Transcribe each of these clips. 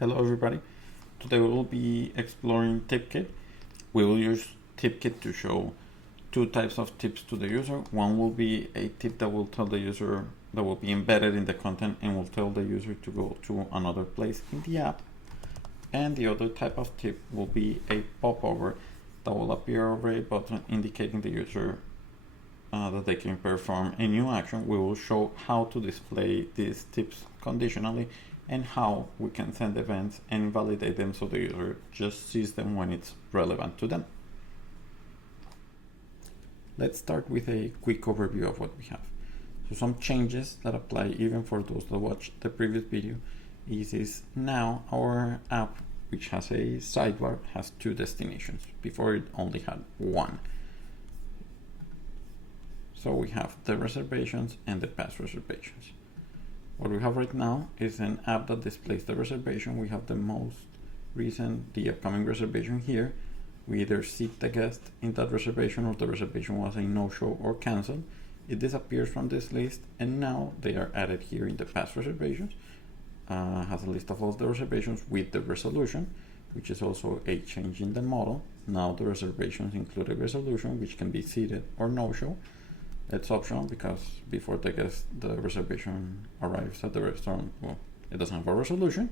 Hello everybody. Today we will be exploring TipKit. We will use TipKit to show two types of tips to the user. One will be a tip that will tell the user, that will be embedded in the content and will tell the user to go to another place in the app. And the other type of tip will be a popover that will appear over a button indicating the user that they can perform a new action. We will show how to display these tips conditionally and how we can send events and invalidate them so the user just sees them when it's relevant to them. Let's start with a quick overview of what we have. So some changes that apply even for those that watched the previous video is now our app, which has a sidebar, has two destinations. Before it only had one. So we have the reservations and the past reservations. What we have right now is an app that displays the reservation. We have the most recent, the upcoming reservation here. We either seat the guest in that reservation or the reservation was a no-show or cancel. It disappears from this list and now they are added here in the past reservations. Has a list of all the reservations with the resolution, which is also a change in the model. Now the reservations include a resolution which can be seated or no-show. It's optional because before the reservation arrives at the restaurant, well, it doesn't have a resolution.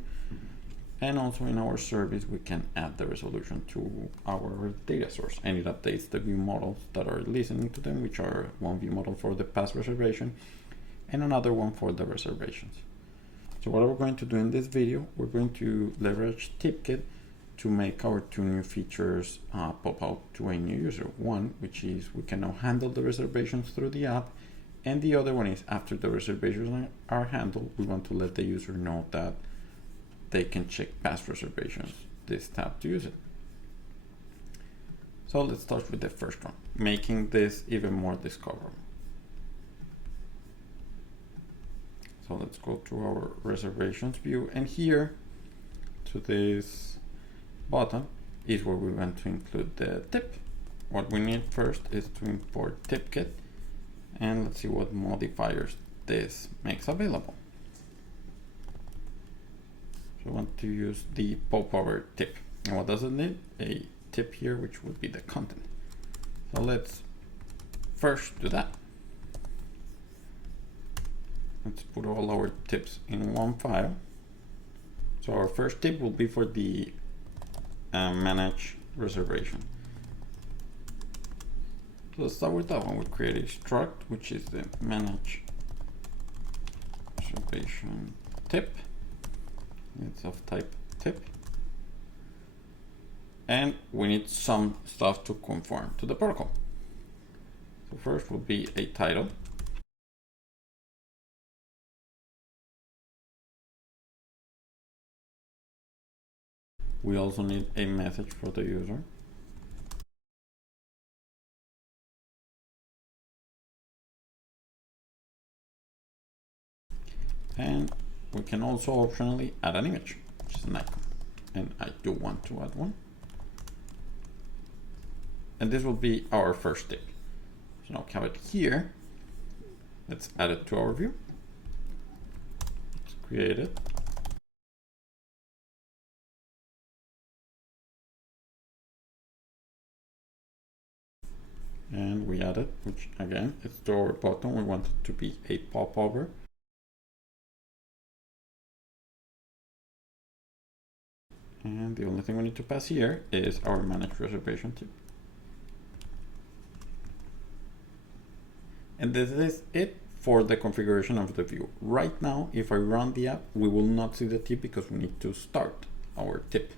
And also in our service, we can add the resolution to our data source, and it updates the view models that are listening to them, which are one view model for the past reservation and another one for the reservations. So what we're going to do in this video, we're going to leverage TipKit to make our two new features pop out to a new user. One, which is we can now handle the reservations through the app, and the other one is after the reservations are handled, we want to let the user know that they can check past reservations, this tab to use it. So let's start with the first one, making this even more discoverable. So let's go to our reservations view, and here to this button is where we want to include the tip. What we need first is to import TipKit, and let's see what modifiers this makes available. So we want to use the Popover Tip. And what does it need? A tip here, which would be the content. So let's first do that. Let's put all our tips in one file. So our first tip will be for the manage reservation. So let's start with that one. We'll create a struct, which is the manage reservation tip. It's of type tip. And we need some stuff to conform to the protocol. So first will be a title. We also need a message for the user. And we can also optionally add an image, which is an icon. And I do want to add one. And this will be our first tip. So now we have it here. Let's add it to our view. Let's create it. And we add it, which again, it's to our button. We want it to be a popover. And the only thing we need to pass here is our managed reservation tip. And this is it for the configuration of the view. Right now, if I run the app, we will not see the tip because we need to start our tip.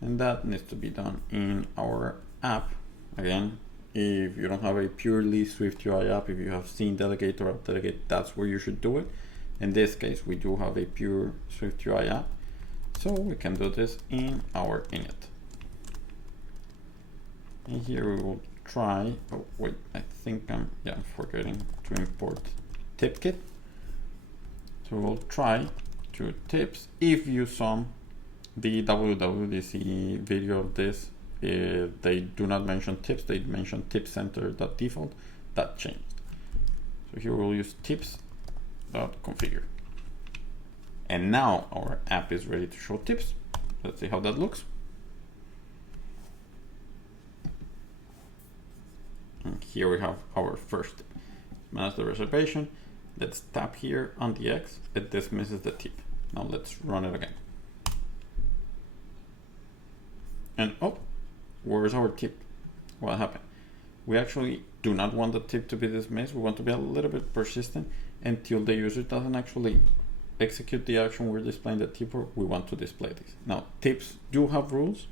And that needs to be done in our app. Again, if you don't have a purely Swift UI app, if you have Scene Delegate or App Delegate, that's where you should do it. In this case, we do have a pure Swift UI app, so we can do this in our init. And here we will try, oh wait, I think I'm forgetting to import TipKit. So we'll try to tips. If you saw the WWDC video of this, they do not mention tips, they mention tip center.default. That changed. So here we'll use tips.configure. And now our app is ready to show tips. Let's see how that looks. And here we have our first tip. Manage the reservation. Let's tap here on the X. It dismisses the tip. Now let's run it again. And oh, where's our tip? What happened? We actually do not want the tip to be dismissed. We want to be a little bit persistent until the user doesn't actually execute the action we're displaying the tip for. We want to display this. Now, tips do have rules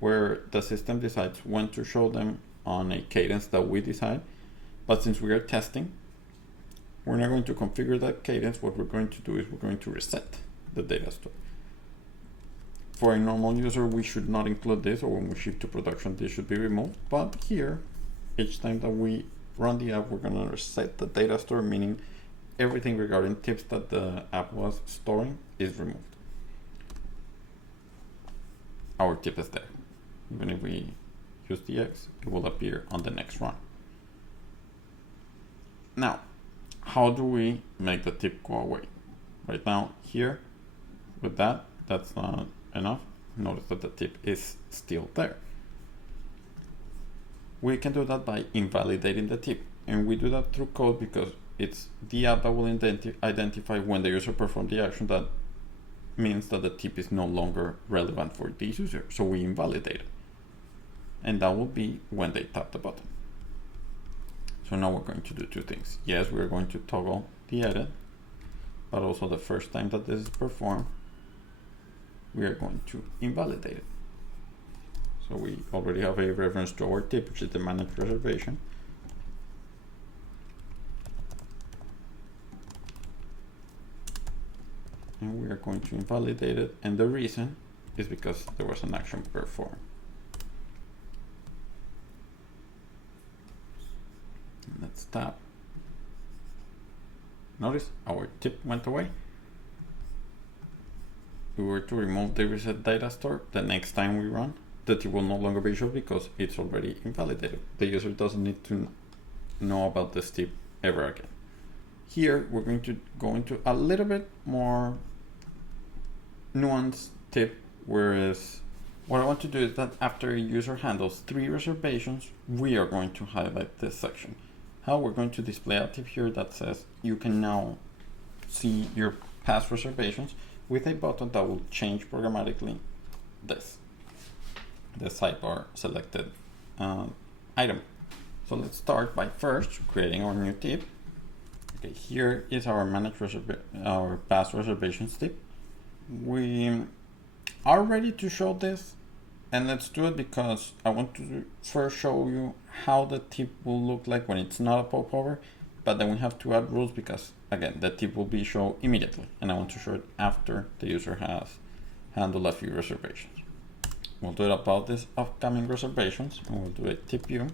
where the system decides when to show them on a cadence that we decide. But since we are testing, we're not going to configure that cadence. What we're going to do is we're going to reset the data store. For a normal user, we should not include this, or when we ship to production, this should be removed. But here, each time that we run the app, we're going to reset the data store, meaning everything regarding tips that the app was storing is removed. Our tip is there. Even if we use the X, it will appear on the next run. Now, how do we make the tip go away? Right now, here, with that, that's not enough. Notice that the tip is still there. We can do that by invalidating the tip, and we do that through code because it's the app that will identify when the user performed the action that means that the tip is no longer relevant for this user. So we invalidate it, and that will be when they tap the button. So now we're going to do two things. Yes, we're going to toggle the edit, but also the first time that this is performed, we are going to invalidate it. So we already have a reference to our tip, which is the managed reservation. And we are going to invalidate it. And the reason is because there was an action performed. Let's tap. Notice our tip went away. If we were to remove the reset data store, the next time we run, the tip will no longer be shown because it's already invalidated. The user doesn't need to know about this tip ever again. Here, we're going to go into a little bit more nuanced tip, whereas what I want to do is that after a user handles 3 reservations, we are going to highlight this section. How we're going to display a tip here that says you can now see your past reservations with a button that will change programmatically this, the sidebar selected item. So let's start by first creating our new tip. Okay, here is our our past reservations tip. We are ready to show this, and let's do it because I want to first show you how the tip will look like when it's not a popover, but then we have to add rules because again, the tip will be shown immediately, and I want to show it after the user has handled a few reservations. We'll do it about this upcoming reservations, and we'll do a TipView,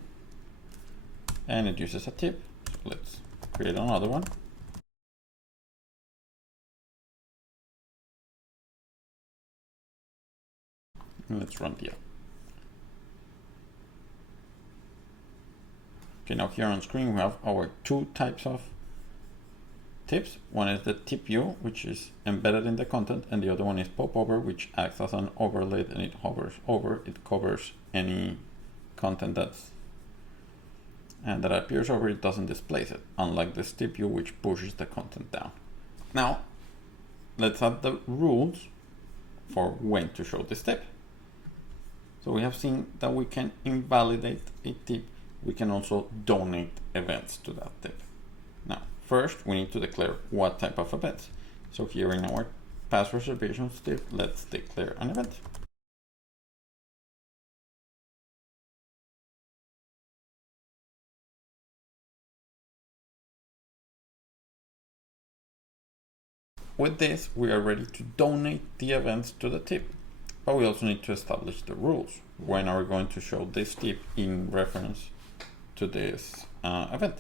and it uses a tip. So let's create another one. And let's run the app. Okay, now here on screen we have our 2 types of tips. One is the TipView, which is embedded in the content, and the other one is Popover, which acts as an overlay, and it hovers over. It covers any content that appears over. It doesn't displace it, unlike the TipView, which pushes the content down. Now, let's add the rules for when to show this tip. So we have seen that we can invalidate a tip. We can also donate events to that tip. Now, first, we need to declare what type of events. So here in our past reservations tip, let's declare an event. With this, we are ready to donate the events to the tip. But we also need to establish the rules. When are we going to show this tip in reference to this event?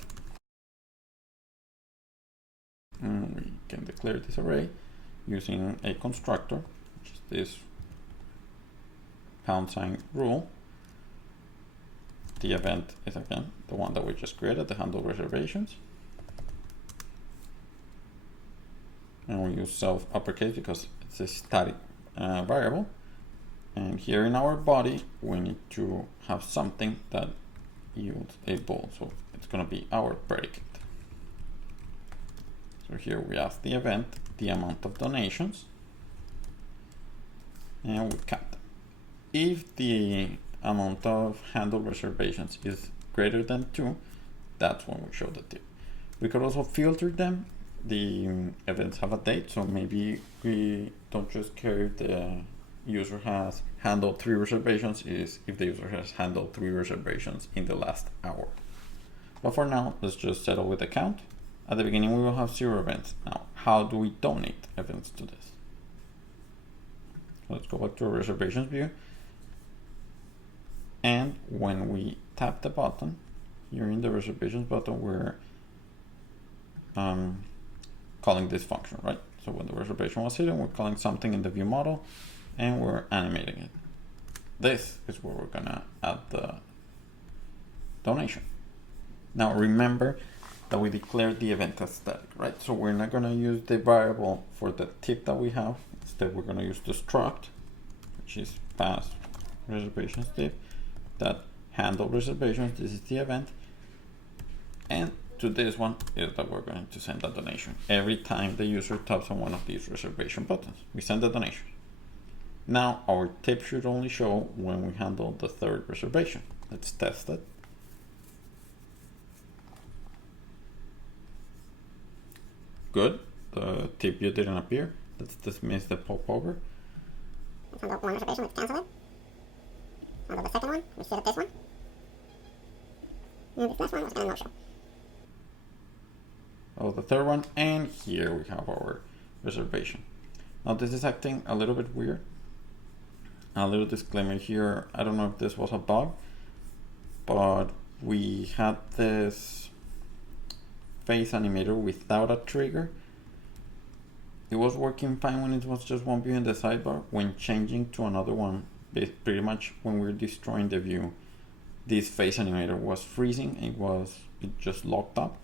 And we can declare this array using a constructor, which is this # rule. The event is again the one that we just created, the handle reservations. and we use self uppercase because it's a static variable. And here in our body, we need to have something that yields a bool. So it's going to be our predicate. So here we have the event, the amount of donations, and we count them. If the amount of handled reservations is greater than 2, that's when we show the tip. We could also filter them. The events have a date, so maybe we don't just care if the user has handled 3 reservations, is if the user has handled 3 reservations in the last hour. But for now, let's just settle with the count. At the beginning, we will have 0 events. Now, how do we donate events to this? Let's go back to our reservations view. And when we tap the button, here in the reservations button, we're calling this function, right? So when the reservation was hidden, we're calling something in the view model and we're animating it. This is where we're gonna add the donation. Now remember that we declared the event as static, right? So we're not gonna use the variable for the tip that we have. Instead, we're gonna use the struct, which is pass reservations tip, that handle reservations. This is the event. And to this one is that we're going to send a donation. Every time the user taps on one of these reservation buttons, we send a donation. Now our tip should only show when we handle the 3rd reservation. Let's test it. Good, the tip view didn't appear. Let's dismiss the popover. Let's handle 1 reservation, let's cancel it. Handle the 2nd one, we set up this one. And this last one was gonna no show. Oh, the 3rd one, and here we have our reservation. Now this is acting a little bit weird. A little disclaimer here, I don't know if this was a bug, but we had this face animator without a trigger. It was working fine when it was just one view in the sidebar. When changing to another one, pretty much when we were destroying the view, this face animator was freezing. It just locked up.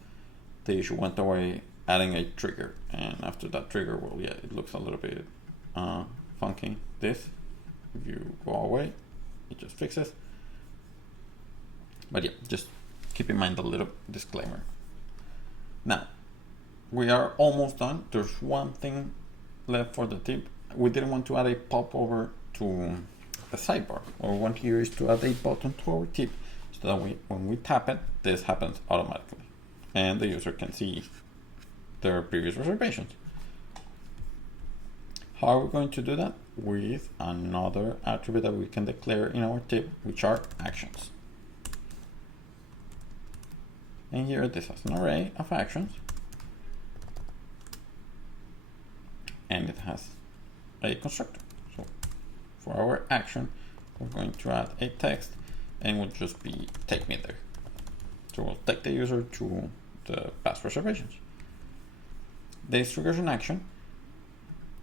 The issue went away, adding a trigger, and after that trigger, well, yeah, it looks a little bit funky. This, if you go away, it just fixes. But yeah, just keep in mind the little disclaimer. Now, we are almost done. There's one thing left for the tip. We didn't want to add a popover to the sidebar. What we want here is to add a button to our tip so that when we tap it, this happens automatically. And the user can see their previous reservations. How are we going to do that? With another attribute that we can declare in our tip, which are actions. And here this has an array of actions. And it has a constructor. So for our action, we're going to add a text and it will just be take me there. So we'll take the user to the past reservations. This triggers an action,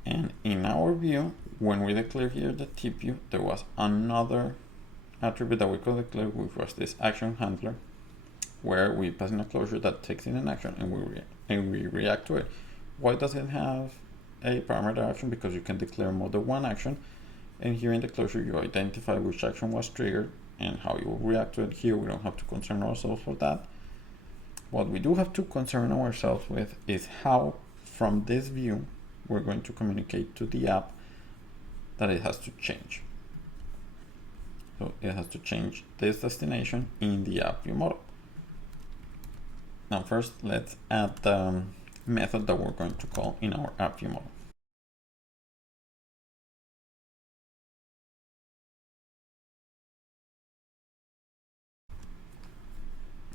and in our view, when we declare here the tip view, there was another attribute that we could declare, which was this action handler, where we pass in a closure that takes in an action and we react to it. Why does it have a parameter action? Because you can declare more than one action, and here in the closure you identify which action was triggered and how you will react to it. Here we don't have to concern ourselves with that. What we do have to concern ourselves with is how from this view we're going to communicate to the app that it has to change. So it has to change this destination in the app view model. Now first let's add the method that we're going to call in our app view model.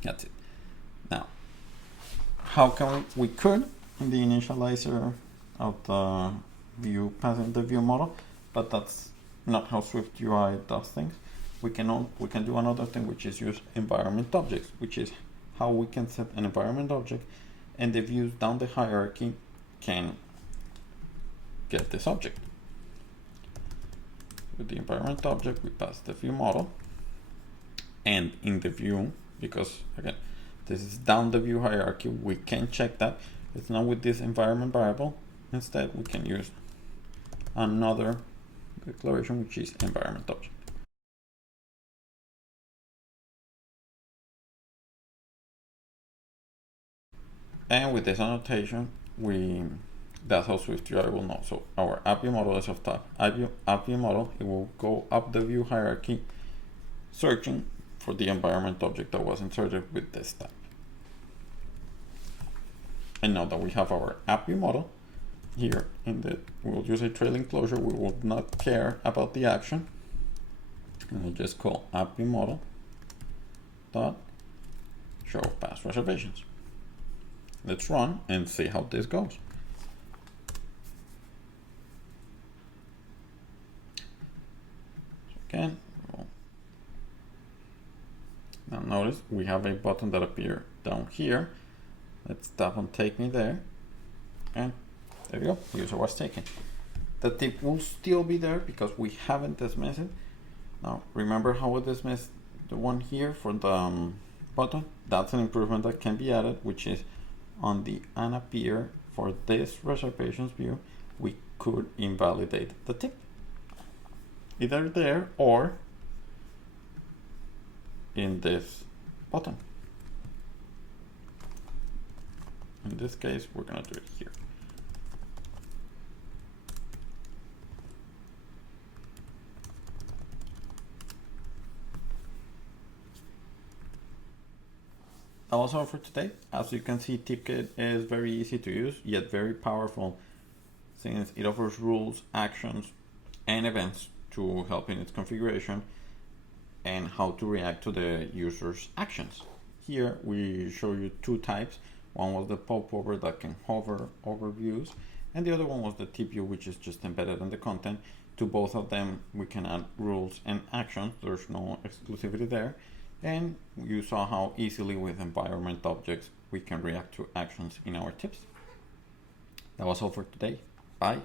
That's it. Now, how can we could in the initializer of the view passing the view model, but that's not how Swift UI does things. We can do another thing, which is use environment objects, which is how we can set an environment object, and the views down the hierarchy can get this object. With the environment object, we pass the view model, and in the view, because again, this is down the view hierarchy, we can check that. It's not with this environment variable, instead we can use another declaration, which is environment object. And with this annotation, that's how SwiftUI will know. So our AppView model is off top. AppView model, it will go up the view hierarchy, searching for the environment object that was inserted with this tab. And now that we have our AppView model here, we'll use a trailing closure. We will not care about the action, and we'll just call AppView model dot show past reservations. Let's run and see how this goes. So again, now notice we have a button that appears down here. Let's tap on Take Me There, and there we go, user was taken. The tip will still be there because we haven't dismissed it. Now remember how we dismissed the one here for the button? That's an improvement that can be added, which is on the unappear for this reservations view, we could invalidate the tip. Either there or in this button. In this case, we're gonna do it here. That was all for today. As you can see, TipKit is very easy to use, yet very powerful, since it offers rules, actions, and events to help in its configuration and how to react to the user's actions. Here we show you two types. One was the Popover that can hover over views, and the other one was the TipView, which is just embedded in the content. To both of them, we can add rules and actions. There's no exclusivity there. And you saw how easily with environment objects we can react to actions in our tips. That was all for today. Bye.